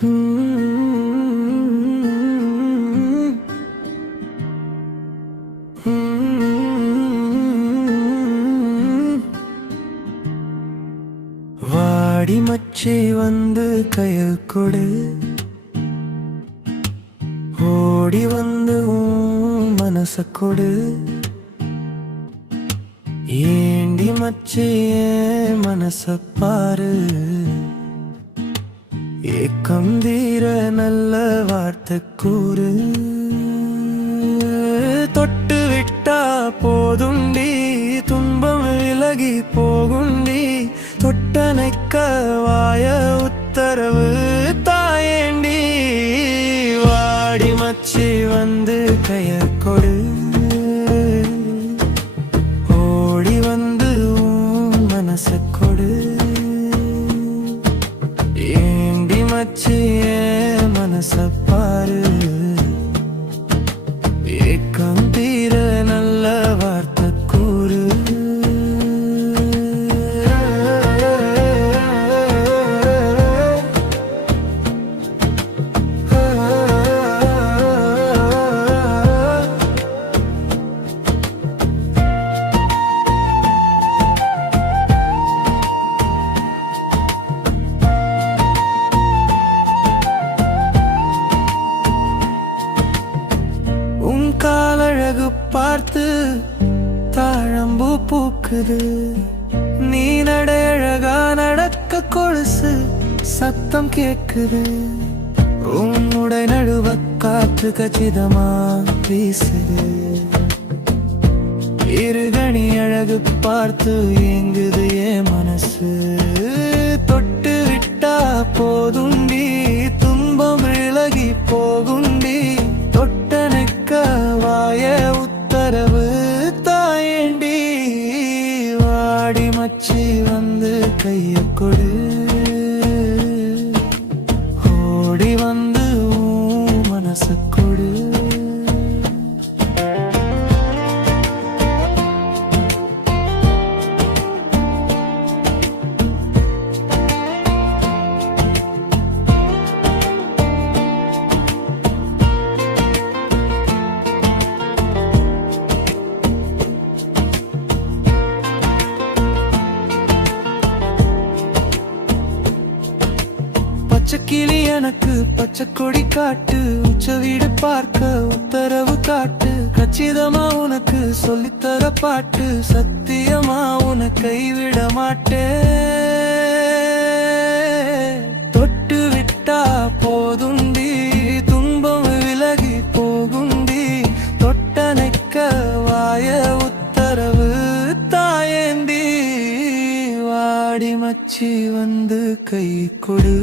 வாடி மச்சி வந்து கையில் கொடு, ஓடி வந்து மனச கொடு. ஏண்டி மச்சி மனச பாரு, ஏக்கம் தீர நல்ல வார்த்தை கூறு. தொட்டு விட்டா போதுண்டி, துன்பம் விலகி போகுண்டி. தொட்டனைக்க வாய உத்தரவு தாயேண்டி. வாடி மச்சி வந்து கைய கொடு, ஓடி வந்து மனச கொடு. ஏண்டி மச்சி மனச பாரு, ஏக்கம் தீர நல்ல வார்த்தை கூறு. காலழகு பார்த்து தாழம்பூ பூக்குது, நீ நடையழகா நடக்க கொலுசு சத்தம் கேக்குது. உன்னுடைய நடுவ காற்று கச்சிதமா வீசுது, இருகணி அழகு பார்த்து ஏங்குது என் மனசு. தொட்டு விட்டா போதுண்டி, துன்பம் விலகி போகுண்டி. வாய உத்தரவு தாயேண்டி. வாடி மச்சி வந்து கைய கொடு, ஓடி வந்து மனச கொடு. பச்சைக்கிளி எனக்கு பச்சை கொடி காட்டு, உச்ச வீடு பார்க்க உத்தரவு காட்டு. கச்சிதமா உனக்கு சொல்லித்தர பாட்டு, சத்தியமா உன கைவிட மாட்டேன். தொட்டு விட்டா போதுண்டி, துன்பம் விலகி போகுண்டி. தொட்டனைக்க வாய உத்தரவு தாயேந்தி. வாடி மச்சி வந்து கை கொடு.